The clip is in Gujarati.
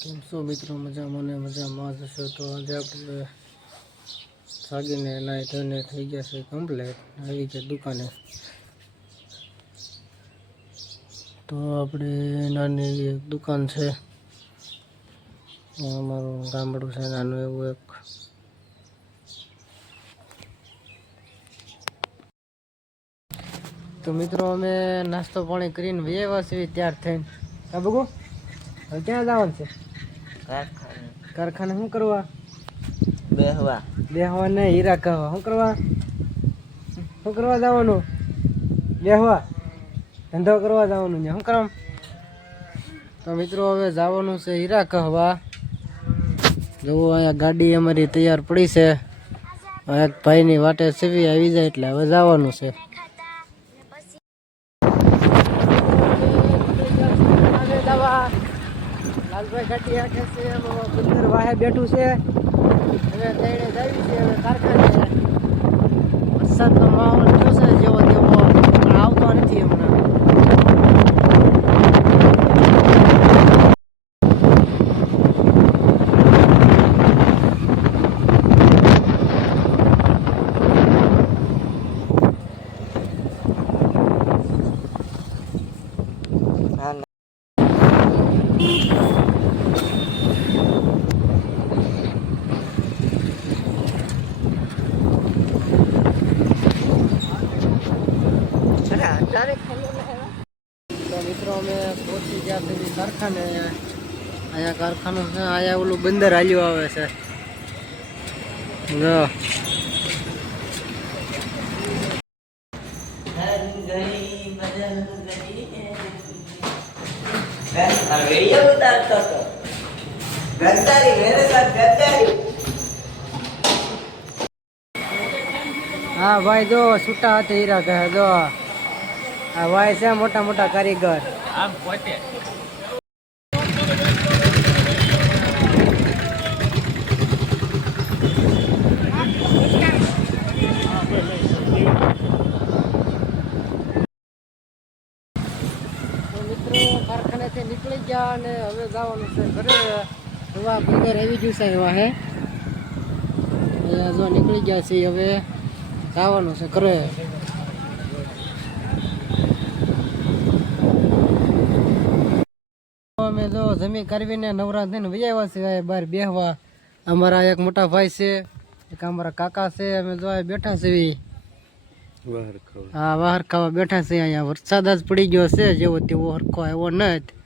કેમ છો મિત્રો? મજામાં ને મજામાં જશો તો આજે આપણે જાગીને નાઈ ધોઈને થઈ ગયા છે કમ્પ્લીટ, આવી ગયા દુકાને. તો આપણે નાની એક દુકાન છે, અમારું ગામડું છે નાનું એવું એક. તો મિત્રો અમે નાસ્તો પાણી કરીને વ્યવસ્થિત છીએ તૈયાર થઈને. હા બગુ, હવે ક્યાં જવાનું છે? કારખાને. શું કરવા? બેહવા ને હીરા કહવા. શું કરવા જવાનું? બેહવા, ધંધો કરવા જવાનું છે. શું કરવા? તો મિત્રો હવે જવાનું છે હીરા કહવા. જુઓ અહીંયા ગાડી અમારી તૈયાર પડી છે, એક ભાઈની વાટે સેવી આવી જાય એટલે હવે જવાનું છે. લાલભાઈ ગાડી આખે છે, બંદર વાહે બેઠું છે. હવે તૈણે જાવી છે હવે કારખાને. વરસાદનો માહોલ થયો છે જેવો તેવો, પણ આવતો નથી હમણાં. તો મિત્રો અમે પહોંચી ગયા પછી કારખાને. અહીંયા કારખાનું છે, અહીંયા ઓલું બંદર હાલ્યું આવે છે. જો હા ભાઈ, જો છૂટા હાથે હીરા કહે. જો આ ભાઈ છે મોટા મોટા કારીગર. મિત્રો કારખાનેથી નીકળી ગયા અને હવે જવાનું છે ઘરે. હવા બંદર આવી ગયું છે એવા હે. જો નીકળી ગયા છે, હવે જવાનું છે ઘરે. અમે જો જમી કરવીને નવરા થઈને વૈયા છે બહાર બેહવા. અમારા એક મોટા ભાઈ છે, એક અમારા કાકા છે. અમે જો બેઠા છે, હા વાહર ખાવા બેઠા છે. અહીંયા વરસાદ જ પડી ગયો છે, જેવો તેવો હરખો આવ્યો નથી.